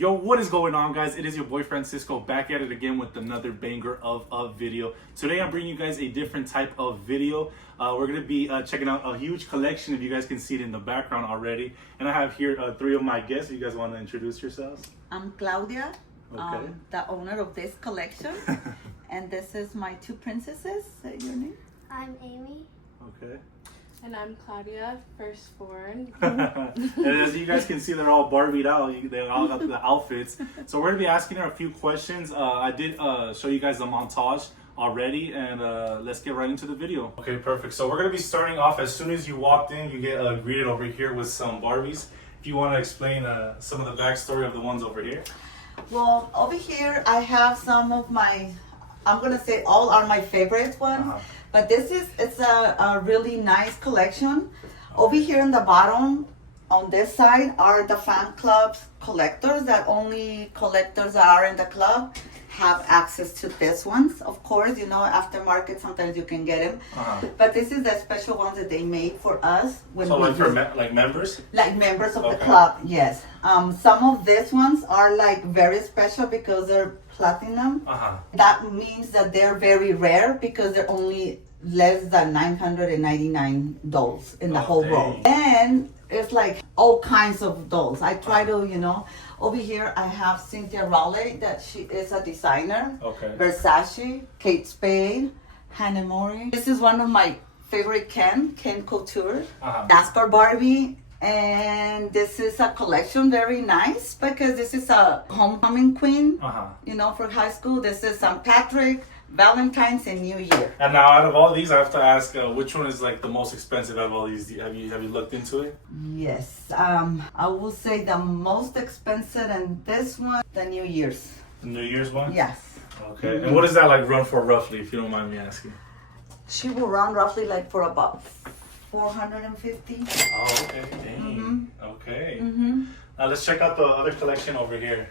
Yo, what is going on, guys? It is your boy Francisco back at it again with another banger of a video. Today I'm bringing you guys a different type of video. We're going to be checking out a huge collection, if you guys can see it in the background already. And I have here three of my guests. You guys want to introduce yourselves? I'm Claudia, Okay. the owner of this collection. And this is my two princesses. Your name? I'm Amy. Okay. And I'm Claudia, firstborn. And as you guys can see, they're all Barbied out. They all got the outfits. So we're going to be asking her a few questions. I did show you guys the montage already, and let's get right into the video. Okay, perfect. So we're going to be starting off as soon as you walked in. You get greeted over here with some Barbies. If you want to explain some of the backstory of the ones over here. Well, over here I have some of my, I'm going to say all are my favorite ones. But it's a really nice collection. Over here in the bottom, on this side, are the fan clubs collectors that only collectors that are in the club have access to this ones. Of course, you know, aftermarket, sometimes you can get them. But this is the special ones that they made for us. So like for like members? Like members of the club, yes. Some of these ones are like very special because they're platinum. That means that they're very rare because they're only less than $999 in the whole row. And it's like all kinds of dolls. I try to, you know, over here I have Cynthia Rowley, that she is a designer. Okay. Versace, Kate Spade, Hannah Mori. This is one of my favorite Ken Couture. That's for Barbie. And this is a collection, very nice, because this is a homecoming queen, you know, for high school. This is St. Patrick, Valentine's, and New Year. And now, out of all these, I have to ask, which one is like the most expensive out of all these? Have you looked into it? Yes, I will say the most expensive, and this one, the New Year's. The New Year's one? Yes. Okay. And what does that like run for roughly, if you don't mind me asking? She will run roughly like for about 450. Oh, okay. Dang. Okay. Now let's check out the other collection over here.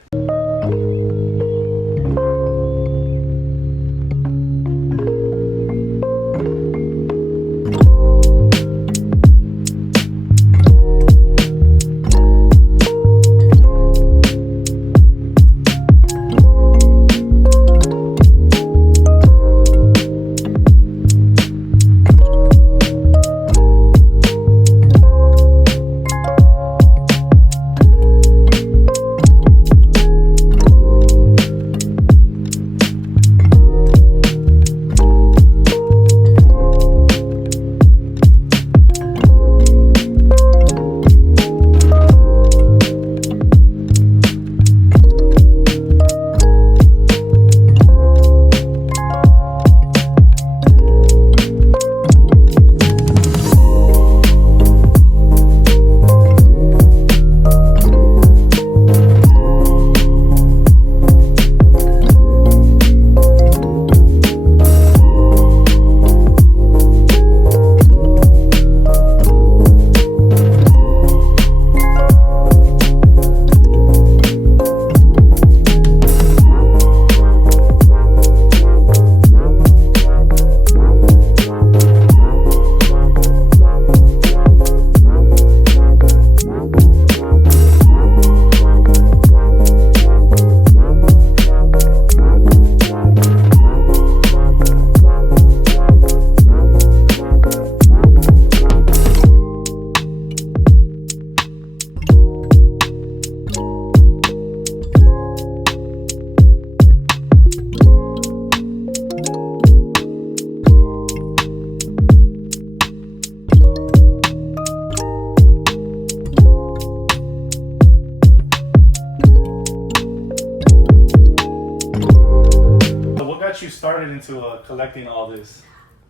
You started into collecting all this?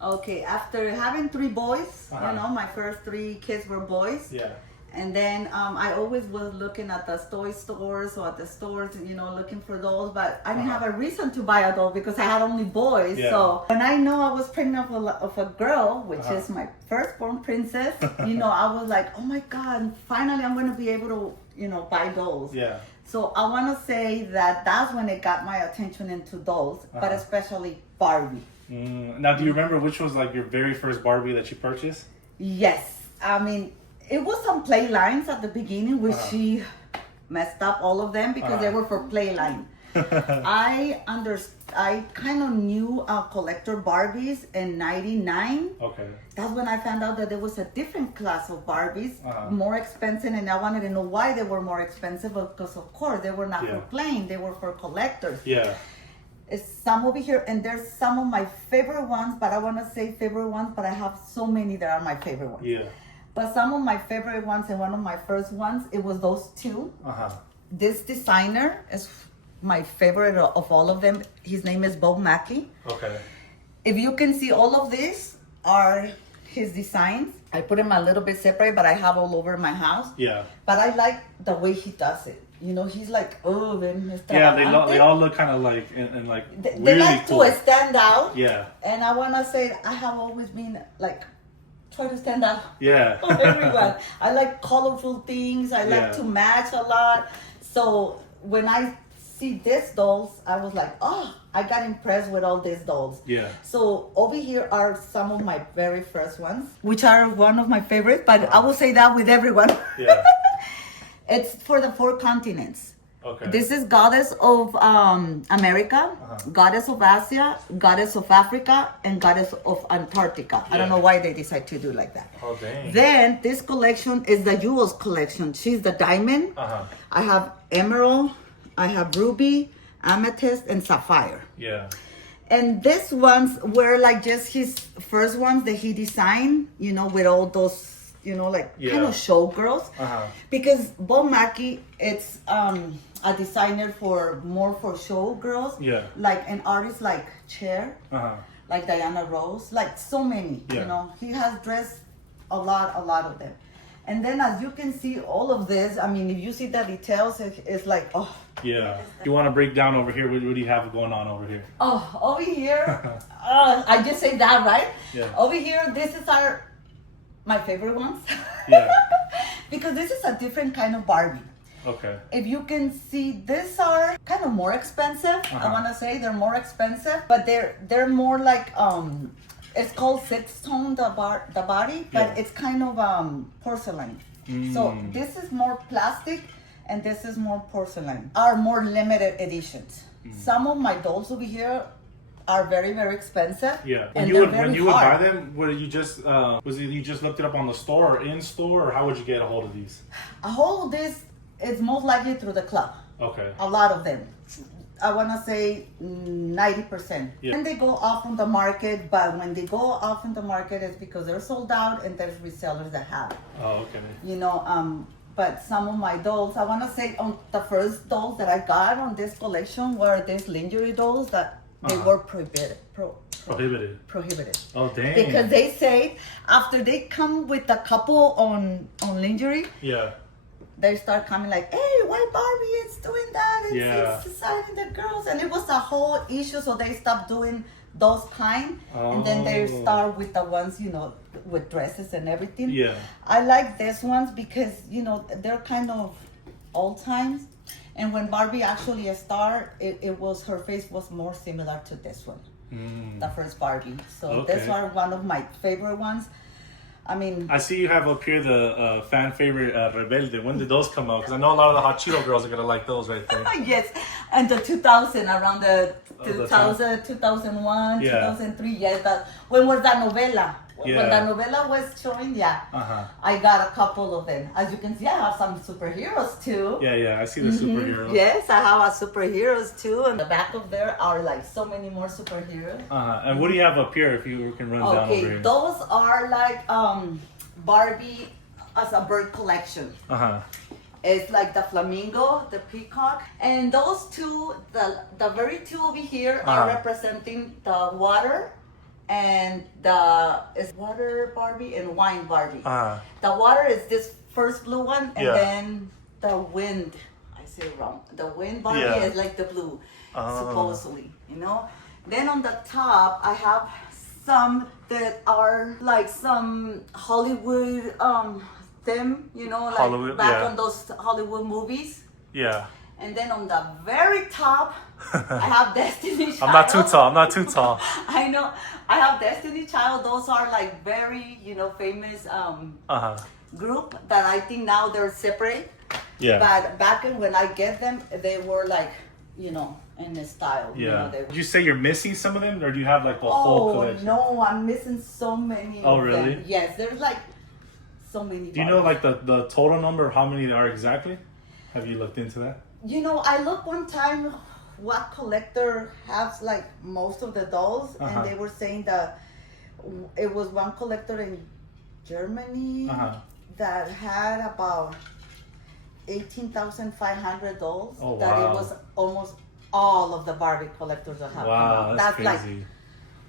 Okay, after having three boys, you know, my first three kids were boys. Yeah. And then I always was looking at the toy stores or at the stores, you know, looking for dolls, but I didn't have a reason to buy a doll because I had only boys. Yeah. So when I know I was pregnant of a girl, which is my firstborn princess, you know, I was like, oh my God, finally I'm going to be able to, you know, buy dolls. Yeah. So I want to say that that's when it got my attention into dolls, but especially Barbie. Now, do you remember which was like your very first Barbie that you purchased? Yes. I mean, it was some play lines at the beginning, which she messed up all of them because they were for Playline. I kind of knew collector Barbies in '99. Okay. That's when I found out that there was a different class of Barbies, more expensive, and I wanted to know why they were more expensive because, of course, they were not for playing; they were for collectors. Yeah. It's some over here, and there's some of my favorite ones, but I want to say favorite ones, but I have so many that are my favorite ones. Yeah. But some of my favorite ones, and one of my first ones, it was those two. This designer is my favorite of all of them. His name is Bob Mackie. Okay. If you can see, all of these are his designs. I put them a little bit separate, but I have all over my house. Yeah. But I like the way he does it. You know, he's like, oh, ven, yeah, they all look kind of like, and like, they really like cool. to stand out. Yeah. And I want to say, I have always been like, try to stand out. Yeah. On everyone. I like colorful things. I like to match a lot. So when I see these dolls, I was like, oh, I got impressed with all these dolls. Yeah. So over here are some of my very first ones, which are one of my favorites, but I will say that with everyone. Yeah. It's for the 4 continents. Okay. This is Goddess of America, Goddess of Asia, Goddess of Africa, and Goddess of Antarctica. I don't know why they decide to do like that. Oh, dang. Then this collection is the Jewels collection. She's the diamond. I have emerald, I have ruby, amethyst, and sapphire. Yeah. And these ones were like just his first ones that he designed, you know, with all those, you know, like kind of showgirls. Because Bob Mackie, it's a designer for more for showgirls. Yeah. Like an artist like Cher, like Diana Rose, like so many. You know, he has dressed a lot of them. And then as you can see, all of this, I mean, if you see the details, it's like, oh. Yeah. You want to break down over here? What do you have going on over here? Oh, over here, I just say that, right? Yeah. Over here, this is my favorite ones. Yeah. Because this is a different kind of Barbie. Okay. If you can see, these are kind of more expensive. I want to say they're more expensive, but they're more like it's called silk tone the body, but it's kind of porcelain. So this is more plastic, and this is more porcelain. Are more limited editions. Some of my dolls over here are very, very expensive. Yeah. And when you would buy them, would you just you just looked it up on the store or in store, or how would you get a hold of these? A hold of this is most likely through the club. Okay. A lot of them. I want to say 90%. Yeah. And they go off on the market, but when they go off on the market, it's because they're sold out and there's resellers that have it. Oh, okay. You know, but some of my dolls, I want to say on the first dolls that I got on this collection were these lingerie dolls that they were prohibited. Prohibited. Oh, dang. Because they say after they come with a couple on lingerie, they start coming like, hey, why Barbie is doing that? It's deciding the girls. And it was a whole issue, so they stopped doing those kind. And then they start with the ones, you know, with dresses and everything. Yeah. I like these ones because, you know, they're kind of old times. And when Barbie actually started, her face was more similar to this one, the first Barbie. So these are one of my favorite ones. I mean, I see you have up here the fan favorite Rebelde. When did those come out? Because I know a lot of the Hot Cheeto girls are gonna like those right there. Yes, and the 2000, around the 2000, 2001, 2003. Yeah, when was that novela? When the novela was showing, I got a couple of them. As you can see, I have some superheroes too. Yeah, I see the superheroes. Yes, I have a superheroes too. And the back of there are like so many more superheroes. And what do you have up here if you can run down over here? Okay, those are like Barbie as a bird collection. It's like the flamingo, the peacock, and those two, the very two over here are representing the water. And it's water Barbie and wine Barbie. The water is this first blue one, and then the wind. I say it wrong. The wind Barbie is like the blue, supposedly. You know. Then on the top, I have some that are like some Hollywood theme. You know, like back on those Hollywood movies. Yeah. And then on the very top, I have Destiny Child. I'm not too tall. I know. I have Destiny Child. Those are like very, famous group that I think now they're separate. Yeah. But back when I get them, they were like, you know, in the style. Yeah. You know, they were... Did you say you're missing some of them, or do you have like the whole collection? No, I'm missing so many. Oh, of really? them. Yes, there's like so many. Do you know like the total number of how many there are exactly? Have you looked into that? You know, I looked one time what collector has like most of the dolls, and they were saying that it was one collector in Germany that had about 18,500 dolls. Oh, that wow. it was almost all of the Barbie collectors that have come Wow, out. that's Like crazy.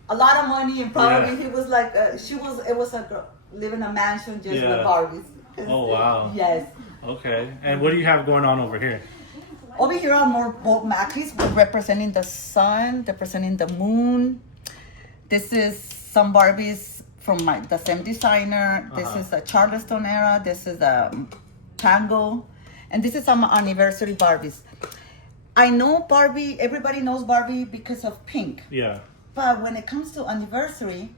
a lot of money, and probably Yeah. he was like, it was a girl live in a mansion just with Barbies. Oh, wow. Yes. Okay. And what do you have going on over here? Over here are more both Mackies representing the sun, representing the moon. This is some Barbies from the same designer. This is the Charleston era. This is the Tango. And this is some anniversary Barbies. I know Barbie, everybody knows Barbie because of pink. Yeah. But when it comes to anniversary,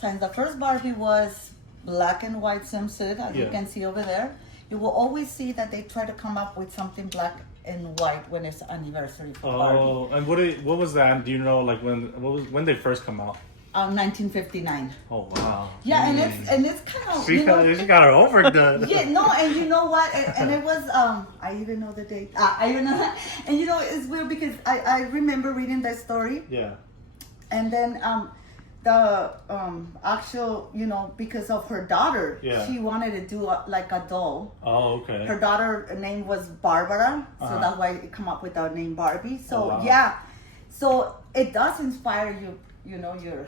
since the first Barbie was black and white swimsuit, as you can see over there, you will always see that they try to come up with something black and white when it's anniversary for Barbie. Oh, and what was that? Do you know like when they first come out? 1959. Oh wow. Yeah, and it's kind of She got her overdone. Yeah, no, and you know what? And it was I even know the date. I even know that. And you know it's weird because I remember reading that story. Yeah. And then the actual, you know, because of her daughter, she wanted to do like a doll. Oh, okay. Her daughter name was Barbara, so that's why it come up with the name Barbie. So wow. so it does inspire you, you know, your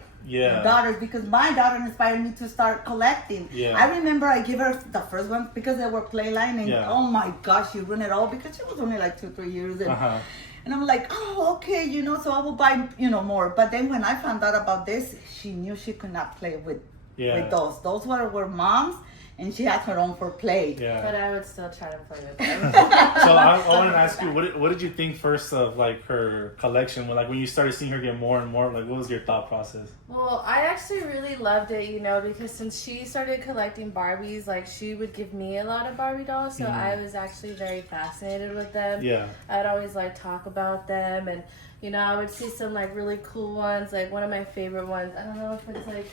daughters, because my daughter inspired me to start collecting. Yeah. I remember I give her the first one because they were Playline, and oh my gosh, she ruined it all because she was only like 2-3 years and. And I'm like, oh, okay, you know, so I will buy, you know, more. But then when I found out about this, she knew she could not play with those. Those were mom's, and she had her own for play. Yeah. But I would still try to play with them. So I want to ask you, what did you think first of like her collection? When you started seeing her get more and more, like what was your thought process? Well, I actually really loved it, you know, because since she started collecting Barbies, like she would give me a lot of Barbie dolls, so I was actually very fascinated with them. Yeah. I'd always like talk about them, and you know, I would see some like really cool ones. Like one of my favorite ones, I don't know if it's like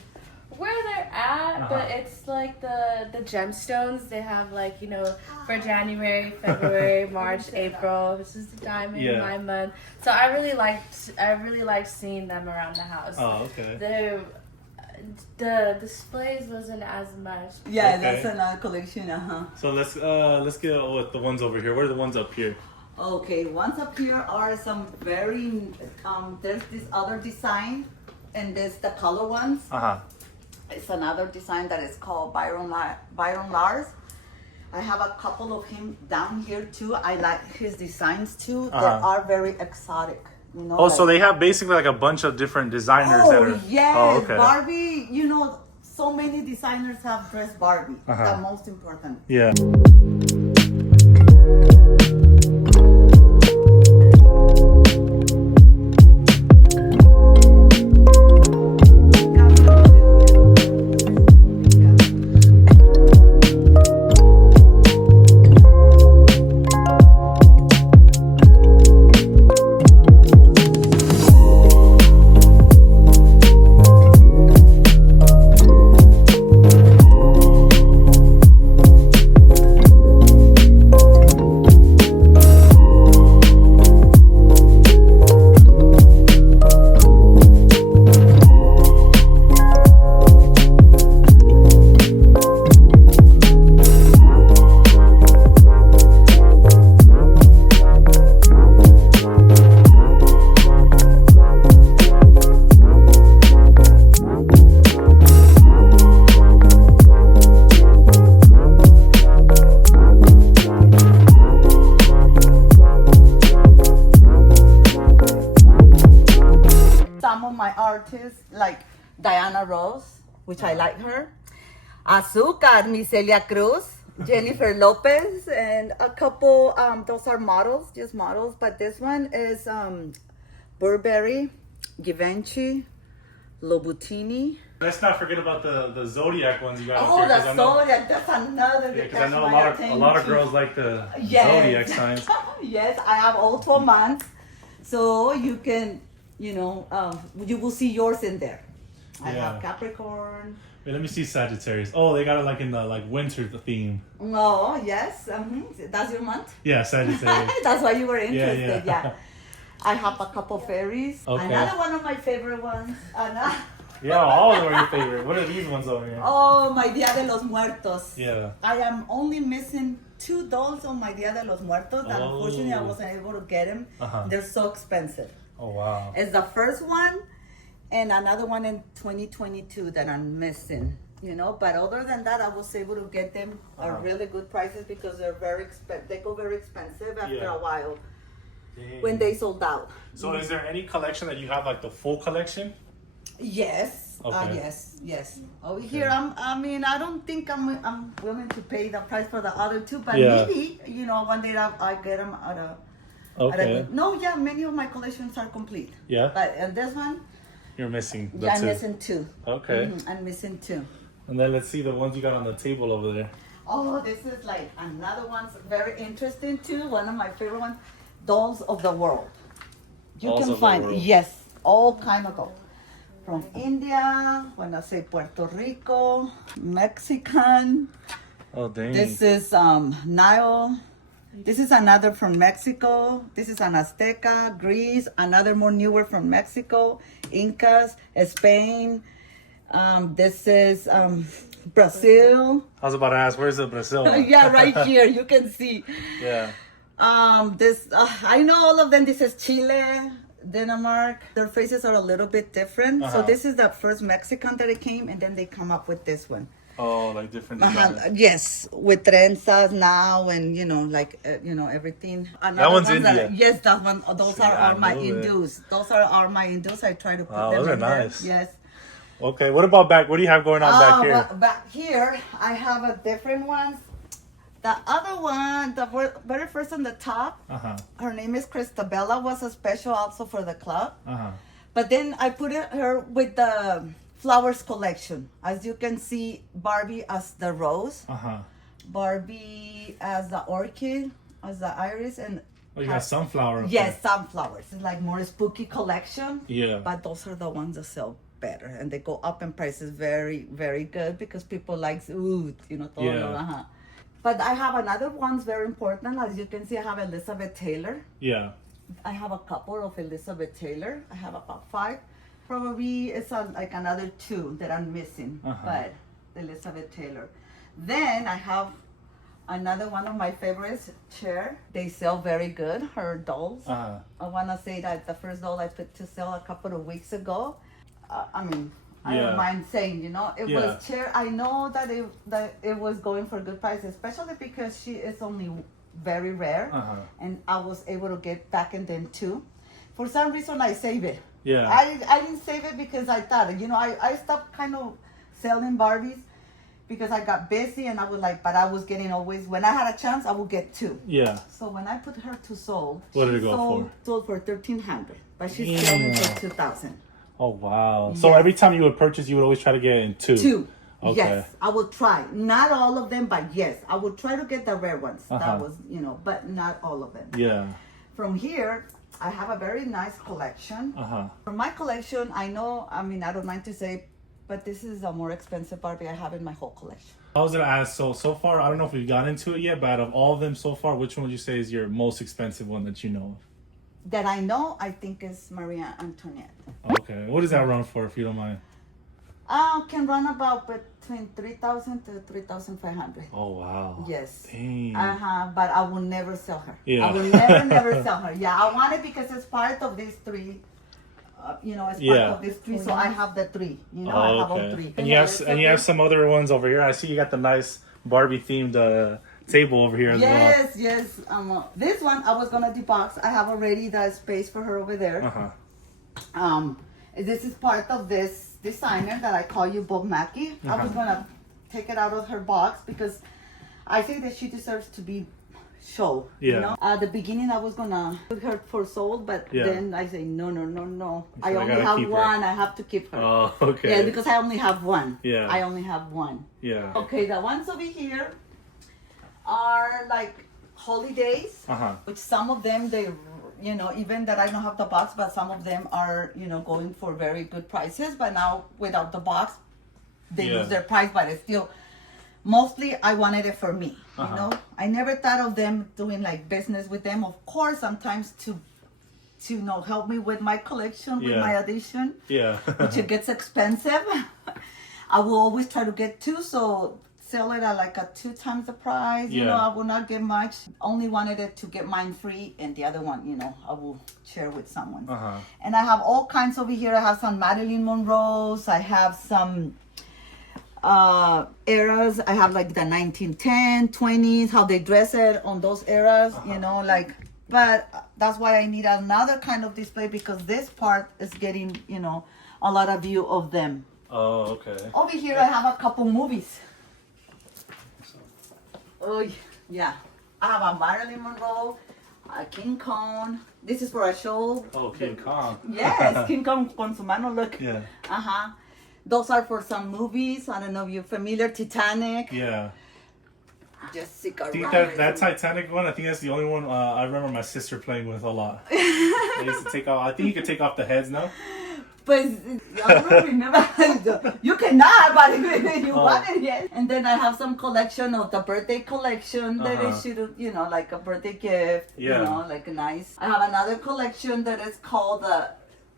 where they're at, but it's like the gemstones. They have like, you know, for January, February, March, April. This is the diamond in my month. So I really liked seeing them around the house. Oh, okay. The displays wasn't as much. Yeah, Okay. that's another collection. So let's get with the ones over here. What are the ones up here? Okay, ones up here are some very there's this other design, and there's the color ones. It's another design that is called Byron Lars. I have a couple of him down here too. I like his designs too. They are very exotic. You know, So they have basically like a bunch of different designers that are. Yes, Oh, okay. Barbie. You know, so many designers have dressed Barbie. The most important. Yeah. Artists like Diana Ross, which I like her, Azúcar, Miselia Cruz, Jennifer Lopez, and a couple, those are models, just models, but this one is Burberry, Givenchy, Lobutini. Let's not forget about the Zodiac ones you got. Oh, the Zodiac. That's another. Yeah, because I know a lot of girls like the Zodiac signs. Yes, I have all 12 months, so you can, you will see yours in there. I have Capricorn. Wait, let me see Sagittarius. Oh, they got it like in the winter theme. Oh, yes. That's your month? Yeah, Sagittarius. That's why you were interested. Yeah. I have a couple fairies. Okay. Another one of my favorite ones. Yeah, all of them are your favorite. What are these ones over here? Oh, my Dia de los Muertos. Yeah. I am only missing 2 dolls on my Dia de los Muertos that unfortunately I wasn't able to get them. They're so expensive. Oh, wow. It's the first one and another one in 2022 that I'm missing. But other than that, I was able to get them at really good prices because they're they go very expensive after a while. Dang. When they sold out. So is there any collection that you have, like the full collection? Yes. Okay. Yes. Over here, I don't think I'm willing to pay the price for the other 2, but maybe, one day I get them at a... Okay. Many of my collections are complete. Yeah. But this one... You're missing the 2. I'm missing 2. Okay. I'm missing 2. And then let's see the ones you got on the table over there. Oh, this is like another one's very interesting too. One of my favorite ones. Dolls of the world. You can find, yes, all kind of dolls. From India, when I say Puerto Rico, Mexican. Oh, dang. This is Nile. This is another from Mexico. This is an Azteca, Greece, another more newer from Mexico, Incas, Spain. This is Brazil. I was about to ask, where's the Brazil one? Yeah, right here. You can see. Yeah. This I know all of them. This is Chile, Denmark. Their faces are a little bit different. So this is the first Mexican that it came, and then they come up with this one. Oh, like different designs. Yes, with trenzas now, and everything. That one's India. Yes, that one. Those are all my Hindus. Those are all my Hindus. I try to put them those are in there. nice. Yes. Okay, what about back? What do you have going on back here? Well, back here, I have a different ones. The other one, the very first on the top, her name is Christabella, was a special also for the club. But then I put her with the flowers collection. As you can see, Barbie as the rose, Barbie as the orchid, as the iris, and you got sunflower. Yes, sunflowers. It's like more spooky collection. Yeah. But those are the ones that sell better, and they go up in prices very, very good because people like todo. But I have another ones very important. As you can see, I have Elizabeth Taylor. Yeah. I have a couple of Elizabeth Taylor. I have about 5. Probably it's like another 2 that I'm missing, but Elizabeth Taylor. Then I have another one of my favorites, Cher. They sell very good, her dolls. I want to say that the first doll I put to sell a couple of weeks ago, I don't mind saying, it was Cher. I know that it was going for good price, especially because she is only very rare, and I was able to get back in them too. For some reason, I save it. Yeah. I didn't save it because I thought, I stopped kind of selling Barbies because I got busy, and I was like, but I was getting always, when I had a chance, I would get 2. Yeah. So when I put her to sold, what did it go for? Sold for $1,300, but she's selling for $2,000. Oh, wow. So every time you would purchase, you would always try to get in 2? 2. Okay. Yes, I would try. Not all of them, but yes, I would try to get the rare ones. That was, but not all of them. Yeah. From here, I have a very nice collection. From my collection, I don't mind to say, but this is a more expensive Barbie I have in my whole collection. I was going to ask, so far, I don't know if we've got into it yet, but out of all of them so far, which one would you say is your most expensive one that you know of? That I know, I think is Maria Antoinette. Okay. What does that run for, if you don't mind? Can run about between $3,000 to $3,500. Oh, wow. Yes. Dang. But I will never sell her. Yeah. I will never sell her. Yeah, I want it because it's part of these 3. It's part of these 3, so I have the 3. I have all 3. And you have some other ones over here. I see you got the nice Barbie themed table over here as well. Yes. This one I was gonna debox. I have already the space for her over there. This is part of this designer that I call you Bob Mackie. I was gonna take it out of her box because I think that she deserves to be show. Yeah. You know? At the beginning, I was gonna put her for sold, but then I say no. I only have one. I have to keep her. Oh, okay. Yeah, because I only have one. Yeah. I only have one. Yeah. Okay, the ones over here are like holidays, which some of them they, you know, even that I don't have the box, but some of them are, you know, going for very good prices. But now without the box, they lose their price, but it's still. Mostly, I wanted it for me. You know, I never thought of them doing like business with them. Of course, sometimes to you know, help me with my collection, with my addition. Yeah. Which it gets expensive. I will always try to get two, so sell it at like a 2 times the price. You know, I will not get much. Only wanted it to get mine free, and the other one, you know, I will share with someone. And I have all kinds over here. I have some Marilyn Monroe's. I have some eras. I have like the 1910, 20s, how they dress it on those eras, you know, like, but that's why I need another kind of display, because this part is getting, you know, a lot of view of them. Oh, okay. Over here I have a couple movies. Oh, yeah. I have a Marilyn Monroe, a King Kong. This is for a show. Oh, King Kong. Yes, King Kong con su mano, look. Yeah. Those are for some movies. I don't know if you're familiar. Titanic. Yeah. Jessica I think Rabbit. that Titanic one, I think that's the only one I remember my sister playing with a lot. They used to take off, I think you could take off the heads now. But I don't remember. You cannot, but if you want it, yes. And then I have some collection of the birthday collection that is, you know, like a birthday gift. You know, like a nice. I have another collection that is called,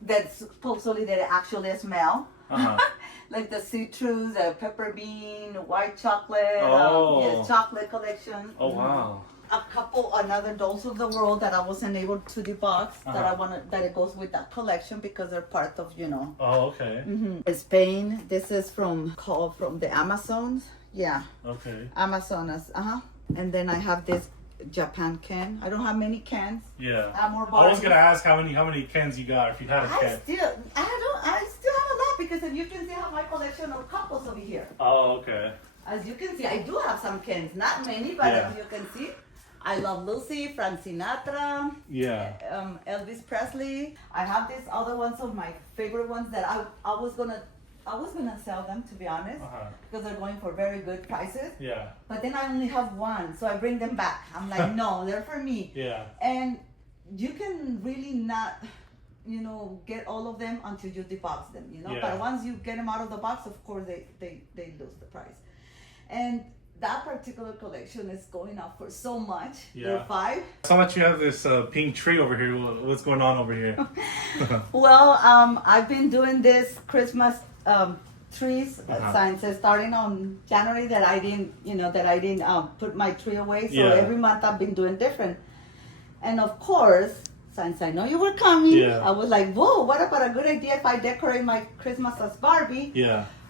that's supposedly that it actually smell. Like the citrus, the pepper bean, white chocolate, chocolate collection. Oh, wow. A couple another dolls of the world that I wasn't able to debox that I wanted, that it goes with that collection because they're part of, you know. Oh, okay. Spain. This is from the Amazons. Yeah. Okay. Amazonas. And then I have this Japan can. I don't have many cans. Yeah. I have more I was Barbies. gonna ask how many cans you got if you had a can. I still have a lot, because if you can see, I have my collection of couples over here. Oh, okay. As you can see, I do have some cans. Not many, but as you can see, I love Lucy, Frank Sinatra, Elvis Presley. I have these other ones of my favorite ones that I was gonna sell them, to be honest, because they're going for very good prices. Yeah. But then I only have one, so I bring them back. I'm like, no, they're for me. Yeah. And you can really not, you know, get all of them until you debox them, you know. Yeah. But once you get them out of the box, of course, they lose the price. And that particular collection is going up for so much. Yeah. They're 5. I saw that you have this pink tree over here. What's going on over here? Well, I've been doing this Christmas trees since starting on January that I didn't put my tree away. So every month I've been doing different. And of course, since I know you were coming, I was like, whoa, what about a good idea if I decorate my Christmas as Barbie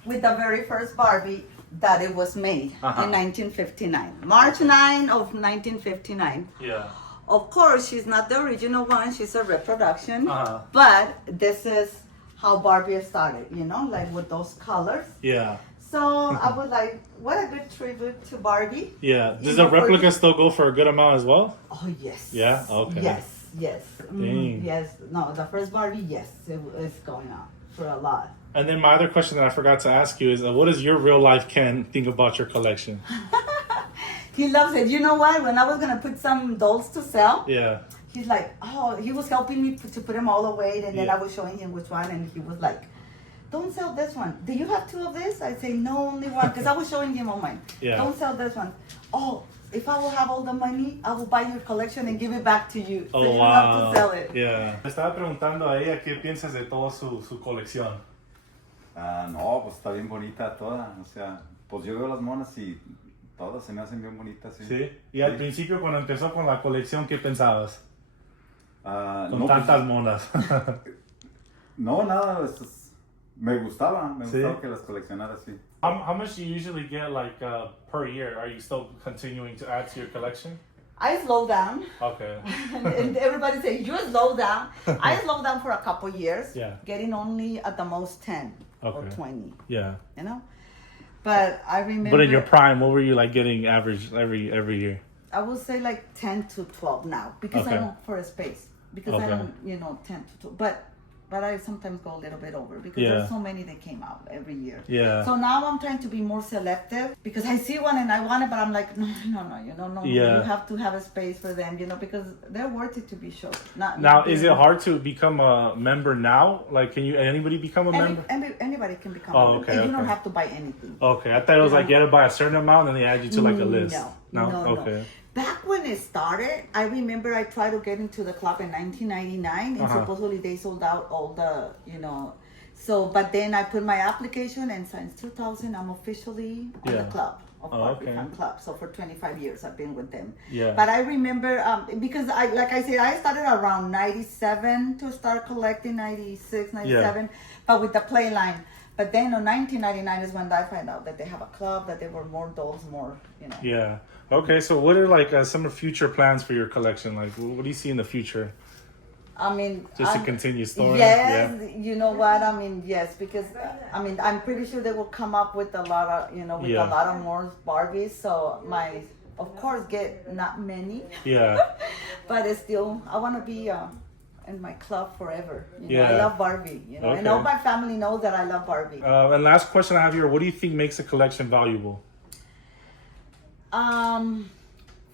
with the very first Barbie that it was made in 1959. March 9 of 1959. Yeah. Of course, she's not the original one. She's a reproduction. But this is how Barbie started, you know, like with those colors. Yeah. So I was like, what a good tribute to Barbie. Yeah. Does the replica still go for a good amount as well? Oh, yes. Yeah? Okay. Yes. Yes. No, the first Barbie, yes, it's going on for a lot. And then my other question that I forgot to ask you is, what does your real life Ken think about your collection? He loves it. You know what? When I was going to put some dolls to sell, he's like, oh, he was helping me to put them all away. And then I was showing him which one. And he was like, don't sell this one. Do you have 2 of this? I say, no, only one. Because I was showing him all mine. Don't sell this one. Oh, if I will have all the money, I will buy your collection and give it back to you. So you don't have to sell it. Yeah. Me estaba preguntando a ella qué piensas de toda su colección. No, pues está bien bonita toda. O sea, pues yo veo las monas y todas se me hacen bien bonitas. Sí. ¿Sí? Y al principio, cuando empezó con la colección, ¿qué pensabas? Con no, tantas pues, monas. No, nada. Me gustaba que las coleccionara así. How much do you usually get like per year? Are you still continuing to add to your collection? I slow down. Okay. And everybody says, you slow down. I slowed down for a couple years. Yeah. Getting only at the most 10 or 20. Yeah. You know? But I remember... But in your prime, what were you like getting average every year? I would say like 10 to 12 now because Okay. I don't for a space because I Okay. don't 10 to 12 but I sometimes go a little bit over because Yeah. there's so many that came out every year. Yeah. So now I'm trying to be more selective because I see one and I want it, but I'm like, no, no. Yeah. You have to have a space for them, because they're worth it to be shown. Now, is it hard to become a member now? Like, can anybody become a member? Anybody can become Oh, a member. okay, And you don't okay. have to buy anything. Okay, I thought it was like you had to buy a certain amount and they add you to like a list. No. Okay. Back when it started, I remember I tried to get into the club in 1999, and supposedly they sold out all the, So, but then I put my application, and since 2000, I'm officially on the club of Barbie Fan Club. So for 25 years, I've been with them. Yeah. But I remember because like I said, I started around 97 to start collecting, 96, 97, but with the play line. But then in 1999 is when I found out that they have a club, that there were more dolls, more. Yeah. Okay, so what are like some of future plans for your collection? Like, what do you see in the future? I mean, Just to continue storing. Yes, you know what? I mean, yes, because I'm pretty sure they will come up with a lot of, a lot of more Barbies. So of course, get not many. Yeah. But it's still, I want to be in my club forever. Yeah. I love Barbie. Okay. And all my family knows that I love Barbie. And last question I have here: what do you think makes a collection valuable?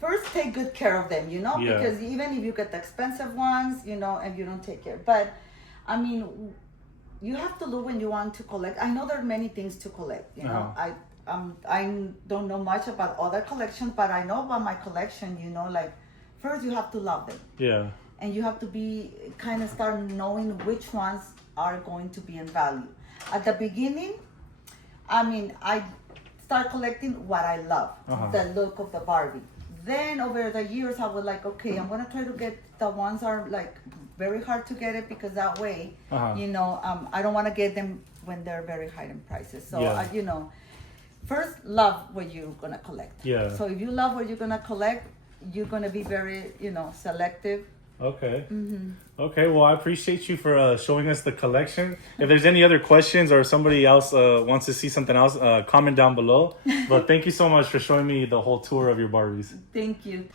First, take good care of them, because even if you get the expensive ones, and you don't take care. But, I mean, you have to look when you want to collect. I know there are many things to collect, I don't know much about other collections, but I know about my collection, like, first you have to love them. Yeah. And you have to start knowing which ones are going to be in value. At the beginning, I start collecting what I love, the look of the Barbie. Then over the years, I was like, okay, I'm gonna try to get the ones are like very hard to get it because that way, I don't want to get them when they're very high in prices. So first love what you're gonna collect. Yeah. So if you love what you're gonna collect, you're gonna be very, selective. Okay. Mm-hmm. Okay. Well, I appreciate you for showing us the collection. If there's any other questions or somebody else wants to see something else, comment down below. But thank you so much for showing me the whole tour of your Barbies. Thank you.